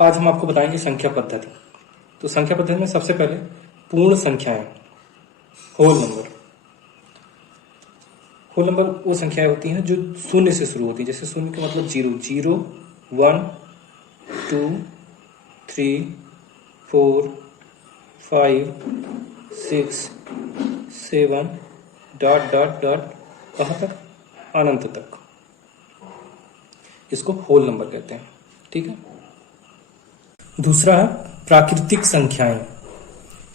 आज हम आपको बताएंगे संख्या पद्धति। तो संख्या पद्धति में सबसे पहले पूर्ण संख्याएं, होल नंबर। होल नंबर वो संख्याएं होती हैं जो शून्य से शुरू होती है। जैसे शून्य का मतलब जीरो, 1 2 3 4 5 6 7 डॉट डॉट डॉट कहाँ तक, अनंत तक। इसको होल नंबर कहते हैं। ठीक है। दूसरा है प्राकृतिक संख्याएं।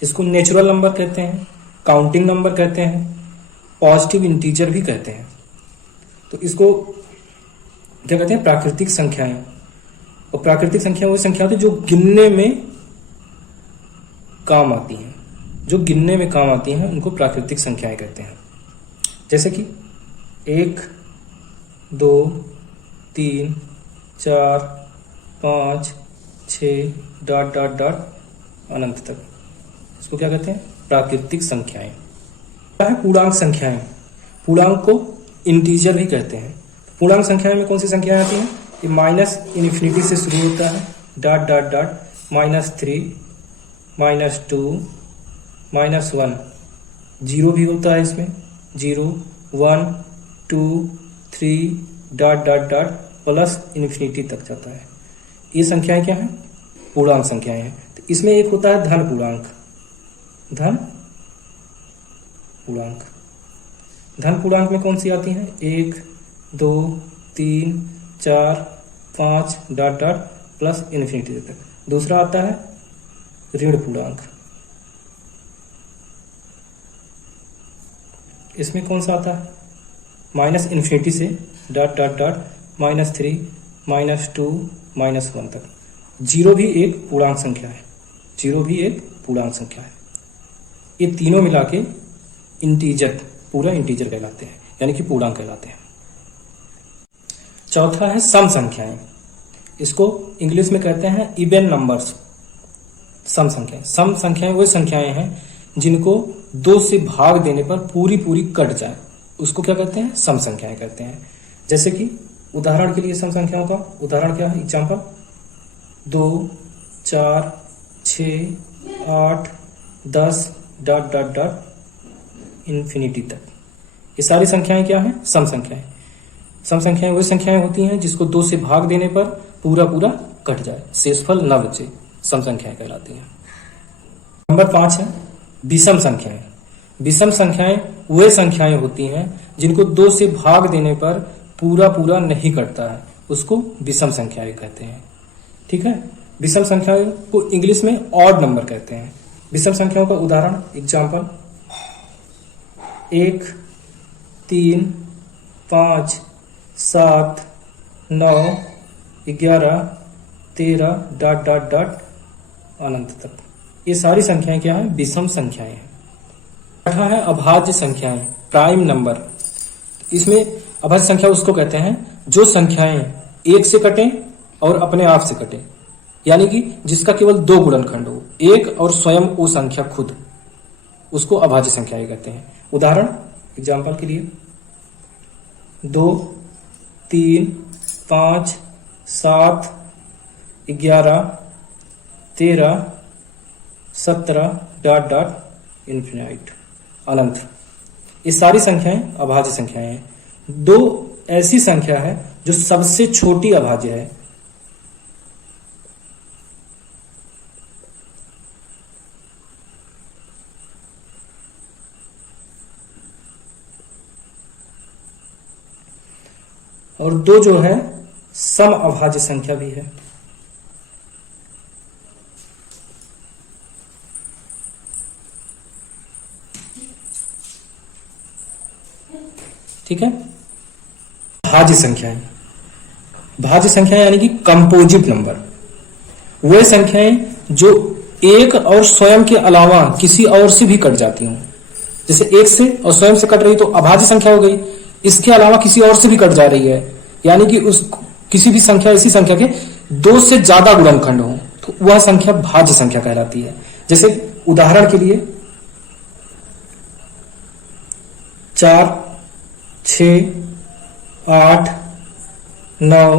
इसको नेचुरल नंबर कहते हैं, काउंटिंग नंबर कहते हैं, पॉजिटिव इंटीजर भी कहते हैं। तो इसको क्या कहते हैं, प्राकृतिक संख्याएं। और प्राकृतिक संख्या वो संख्या होती है जो गिनने में काम आती हैं। जो गिनने में काम आती हैं उनको प्राकृतिक संख्याएं कहते हैं। जैसे कि 1 2 3 4 5 6 डॉट डॉट डॉट अनंत तक। इसको क्या कहते हैं, प्राकृतिक संख्याएं। क्या है पूर्णांक संख्याएं। पूर्णांक को इंटीजर भी कहते हैं। पूर्णांक संख्याएं में कौन सी संख्याएं आती हैं, ये माइनस इन्फिनिटी से शुरू होता है, डॉट डॉट डॉट -3 -2 -1। जीरो भी होता है इसमें, 0 1 2 3 dot dot dot plus infinity तक जाता है। ये संख्याएं क्या हैं, पूर्णांक संख्याएं हैं। तो इसमें एक होता है धन पूर्णांक। धन पूर्णांक, धन पूर्णांक में कौन सी आती हैं, 1 2 3 4 5 डॉट डॉट प्लस इन्फिनिटी तक। दूसरा आता है ऋण पूर्णांक। इसमें कौन सा आता है, माइनस इन्फिनिटी से डॉट डॉट डॉट -3 -2 -1 तक। जीरो भी एक पूर्णांक संख्या है। जीरो भी एक पूर्णांक संख्या है। ये तीनों मिला के इंटीजर, पूरा इंटीजर कहलाते हैं, यानी कि पूर्णांक कहलाते हैं। चौथा है सम संख्याएं। इसको इंग्लिश में कहते हैं इवन नंबर्स। सम संख्याएं, सम संख्याएं वो संख्याएं हैं जिनको 2 से भाग देने पर पूरी पूरी कट जाए, उसको क्या कहते हैं, सम संख्याएं कहते हैं। जैसे कि उदाहरण के लिए सम संख्याओं का उदाहरण क्या है, example 2 4 6 8 10 dot dot dot infinity तक। ये सारी संख्याएं क्या हैं, सम संख्याएं। सम संख्याएं वो संख्याएं होती हैं जिसको 2 से भाग देने पर पूरा पूरा कट जाए, शेषफल न बचे, सम संख्याएं कहलाती हैं। नंबर 5 है विषम संख्याएं। विषम संख्याएं वे संख्याएं होती हैं जिनको 2 से भाग देने पर पूरा पूरा नहीं कटता है, उसको विषम संख्याएं कहते हैं। ठीक है। विषम संख्याओं को इंग्लिश में ऑड नंबर कहते हैं। विषम संख्याओं का उदाहरण, एग्जाम्पल 1 3 5 7 9 11 13 डॉट डॉट डॉट अनंत तक। ये सारी संख्याएं क्या है, विषम संख्याएं हैं। छठा है अभाज्य संख्याएं, प्राइम नंबर। इसमें अभाज्य संख्या उसको कहते हैं जो संख्याएं 1 से कटें और अपने आप से कटें, यानी कि जिसका केवल 2 गुणनखंड हो, 1 और स्वयं वो संख्या खुद, उसको अभाज्य संख्याएं कहते हैं। उदाहरण एग्जाम्पल के लिए 2 3 5 7 11 13 17 डॉट डॉट इन्फिनाइट अनंत। ये सारी संख्याएं अभाज्य संख्याएं हैं। 2 ऐसी संख्या है जो सबसे छोटी अभाज्य है। और 2 जो है सम अभाज्य संख्या भी है। ठीक है। भाज्य संख्याएं, भाज्य संख्याएं यानी कि कंपोजिट नंबर, वे संख्याएं जो 1 और स्वयं के अलावा किसी और से भी कट जाती हों। जैसे 1 से और स्वयं से कट रही तो अभाज्य संख्या हो गई, इसके अलावा किसी और से भी कट जा रही है, यानी कि उस किसी भी संख्या, इसी संख्या के 2 से ज्यादा गुणनखंड हो तो वह संख्या भाज्य संख्या कहलाती है। जैसे उदाहरण के लिए 4 6 8 9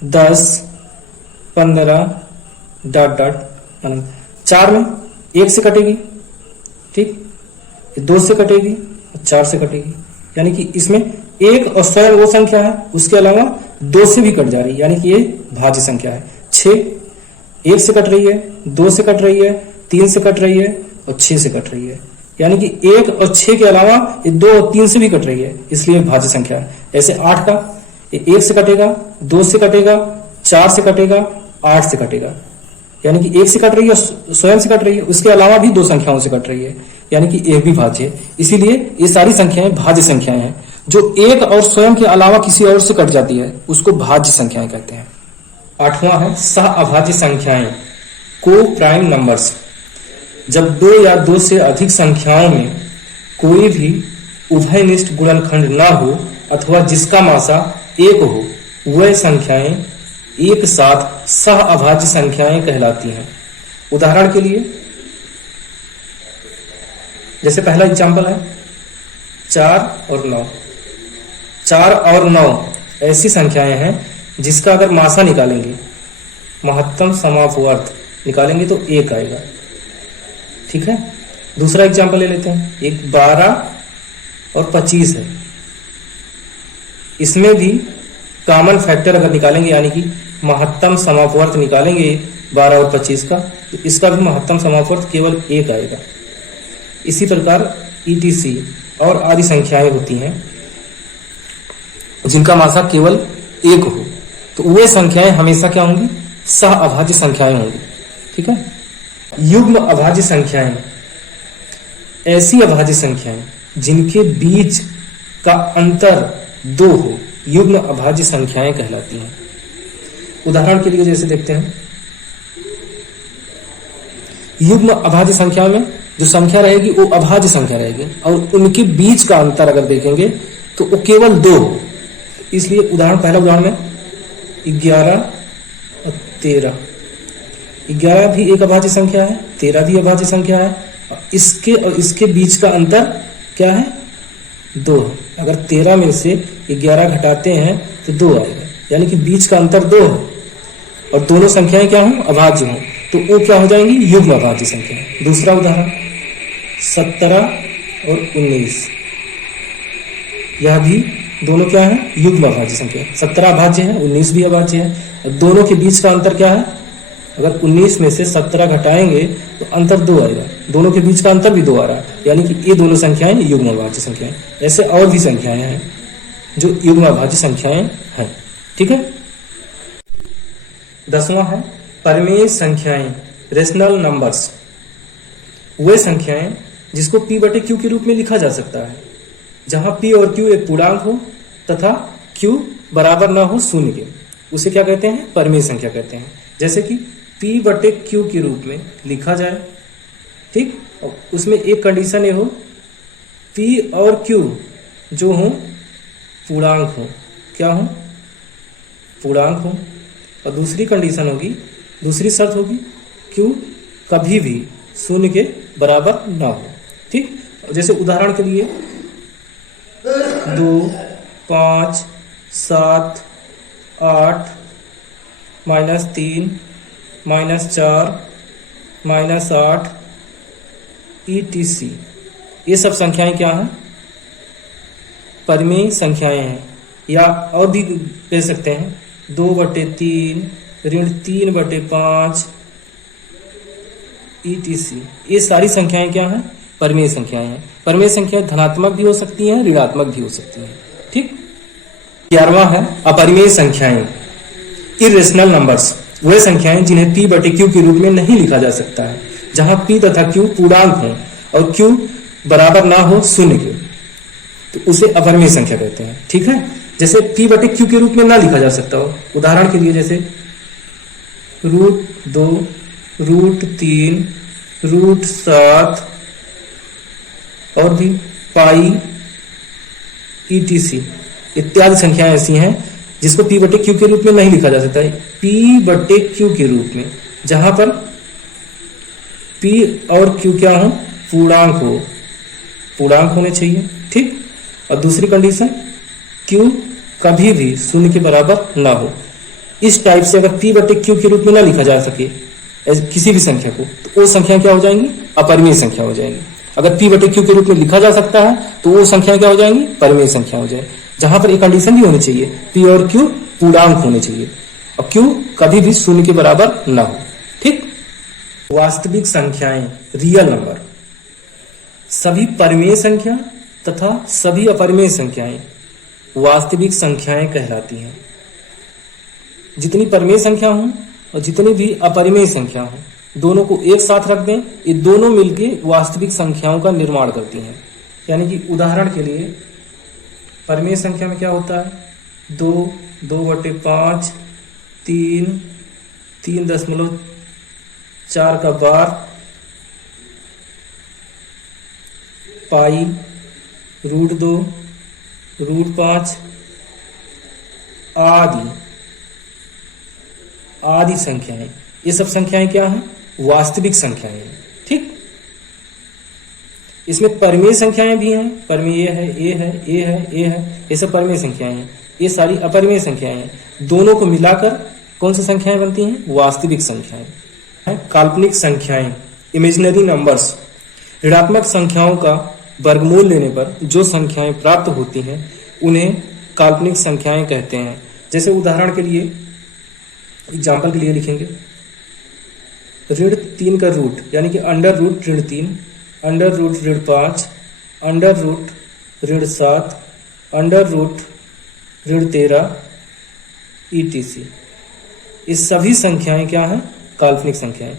10 15 डॉट डॉट अनंत। 4 में 1 से कटेगी, ठीक, 2 से कटेगी, 4 से कटेगी, यानी कि इसमें 1 और स्वयं वो संख्या है, उसके अलावा 2 से भी कट जा रही है, यानी कि ये भाज्य संख्या है। 6 1 से कट रही है, 2 से कट रही है, 3 से कट रही है और 6 से कट रही है, यानी कि 1 और 6 के अलावा ये 2 और 3 से भी कट रही है, इसलिए भाज्य संख्या है। ऐसे 8 का 1 से कटेगा, 2 से कटेगा, 4 से कटेगा, 8 से कटेगा, यानी कि 1 से कट रही है, स्वयं से कट रही है, उसके अलावा भी 2 संख्याओं से कट रही है, यानी कि 1 भी भाज्य है। इसीलिए ये सारी संख्याएं भाज्य संख्याएं हैं। जो 1 और स्वयं के अलावा किसी और से कट जाती है उसको भाज्य संख्याएं कहते हैं। 8वां है सह अभाज्य संख्याएं, को प्राइम नंबर्स। जब 2 या 2 से अधिक संख्याओं में कोई भी उभयनिष्ठ गुणनखंड न हो अथवा जिसका मासा 1 हो, वह संख्याएं एक साथ सह अभाज्य संख्याएं कहलाती हैं। उदाहरण के लिए जैसे पहला एग्जाम्पल है 4 और 9। 4 और 9 ऐसी संख्याएं हैं जिसका अगर मासा निकालेंगे, महत्तम समापवर्त निकालेंगे तो 1 आएगा, ठीक है। दूसरा एग्जाम्पल ले लेते हैं, एक 12 और 25 है। इसमें भी कॉमन फैक्टर अगर निकालेंगे, यानी कि महत्तम समापवर्त निकालेंगे 12 और 25 का, तो इसका भी महत्तम समापवर्त केवल 1 आएगा। इसी प्रकार ETC और आदि संख्याएं होती हैं जिनका मासा केवल 1 हो, तो वे संख्याएं हमेशा क्या होंगी, सह अभाज्य संख्याएं होंगी, ठीक है। युग्म अभाज्य संख्याएं ऐसी अभाज्य संख्याएं जिनके बीच का अंतर 2 हो, युग्म अभाज्य संख्याएं कहलाती हैं। उदाहरण के लिए जैसे देखते हैं, युग्म अभाज्य संख्या में जो संख्या रहेगी वो अभाज्य संख्या रहेगी और उनके बीच का अंतर अगर देखेंगे तो वो केवल 2 हो। इसलिए उदाहरण, पहला उदाहरण में 11 और 13। 11 भी एक अभाज्य संख्या है, 13 भी अभाज्य संख्या है, इसके और इसके बीच का अंतर क्या है, 2 है। अगर 13 में से 11 घटाते हैं तो 2 आएगा, यानी कि बीच का अंतर 2 है और दोनों संख्याएं क्या हों, अभाज्य हों, तो वो क्या हो जाएंगी, युग्म अभाज्य संख्या। दूसरा उदाहरण 17 और 19, यह भी दोनों क्या है, युग्म अभाज्य संख्या। 17 अभाज्य है, 19 भी अभाज्य है, दोनों के बीच का अंतर क्या है, अगर 19 में से 17 घटाएंगे तो अंतर 2 आएगा, दोनों के बीच का अंतर भी 2 आ रहा है, यानी कि ये दोनों संख्याएं युग्म अभाज्य संख्याएं। ऐसे और भी संख्याएं हैं जो युग्म अभाज्य संख्याएं हैं, ठीक है। 10वां है परिमेय संख्याएं, रेशनल नंबर्स। वे संख्याएं जिसको P/Q के रूप में लिखा जा सकता है, जहां P और Q एक पूर्णांक हो तथा Q बराबर ना हो 0 के, उसे क्या कहते हैं, परिमेय संख्या कहते हैं। जैसे कि P/Q के रूप में लिखा जाए, ठीक, और उसमें एक कंडीशन ये हो, P और Q जो हो पूर्णांक हो, क्या हो, पूर्णांक हो, और दूसरी कंडीशन होगी, दूसरी शर्त होगी, Q कभी भी 0 के बराबर ना हो, ठीक। जैसे उदाहरण के लिए 2, 5, 7, 8, -3, -4, -8 ETC, ये सब संख्याएं क्या हैं, परिमेय संख्याएं हैं। या और भी कह सकते हैं 2/3, ऋण 3/5 ETC, ये सारी संख्याएं क्या हैं, परिमेय संख्याएं हैं। परिमेय संख्याएं धनात्मक भी हो सकती हैं, ऋणात्मक भी हो सकती हैं, ठीक। 11वां है अपरिमेय संख्याएं, इरेशनल नंबर्स। वे संख्याएं जिन्हें P/Q के रूप में नहीं लिखा जा सकता है, जहां P तथा Q पूर्णांक हो और Q बराबर ना हो 0 के, तो उसे अपरिमेय संख्या कहते हैं, ठीक है। जैसे P/Q के रूप में ना लिखा जा सकता हो, उदाहरण के लिए जैसे √2, √3, √7 और भी पाई ETC इत्यादि संख्याएं ऐसी हैं जिसको P/Q के रूप में नहीं लिखा जा सकता है। P/Q के रूप में, जहां पर P और Q क्या हो, पूर्णांक हो, पूर्णांक होने चाहिए, ठीक। और दूसरी कंडीशन Q कभी भी 0 के बराबर ना हो। इस टाइप से अगर P/Q के रूप में ना लिखा जा सके किसी भी संख्या को, तो वो संख्या क्या हो जाएंगी? अपरिमेय संख्या हो जाएगी। अगर p बटे q के रूप में लिखा जा सकता है तो वो संख्या क्या हो जाएंगी? परिमेय संख्या हो जाएगी। जहां पर एक कंडीशन भी होनी चाहिए, p और q पूर्णांक होने चाहिए और q कभी भी शून्य के बराबर ना हो। ठीक। वास्तविक संख्याएं, रियल नंबर, सभी परिमेय संख्या तथा सभी अपरिमेय संख्याएं वास्तविक संख्याएं कहलाती हैं। जितनी परिमेय संख्या हो और जितनी भी अपरिमेय संख्या हो, दोनों को एक साथ रख दें, ये दोनों मिलके वास्तविक संख्याओं का निर्माण करती हैं। यानी कि उदाहरण के लिए परिमेय संख्या में क्या होता है? 2, 2/5, 3, 3.4 का बार, पाई, √2, √5 आदि संख्याएं। ये सब संख्याएं क्या हैं? वास्तविक संख्याएं हैं। ठीक। इसमें परिमेय संख्याएं भी हैं, परिमेय है, ए है, ए है, ए है, ये सब परिमेय संख्याएं हैं। ये सारी अपरिमेय संख्याएं हैं। दोनों को मिलाकर कौन सी संख्याएं बनती हैं? वास्तविक संख्याएं। काल्पनिक संख्याएं, इमेजिनरी नंबर्स, ऋणात्मक संख्याओं का वर्गमूल लेने पर जो संख्याएं प्राप्त होती हैं उन्हें काल्पनिक संख्याएं कहते हैं। जैसे उदाहरण के लिए, एग्जाम्पल के लिए लिखेंगे, ऋण 3 का रूट यानी कि अंडर रूट ऋण 3, अंडर रूट ऋण 5, अंडर रूट ऋण 7, अंडर रूट ऋण 13 ETC। ये सभी संख्याएं क्या हैं? काल्पनिक संख्याएं।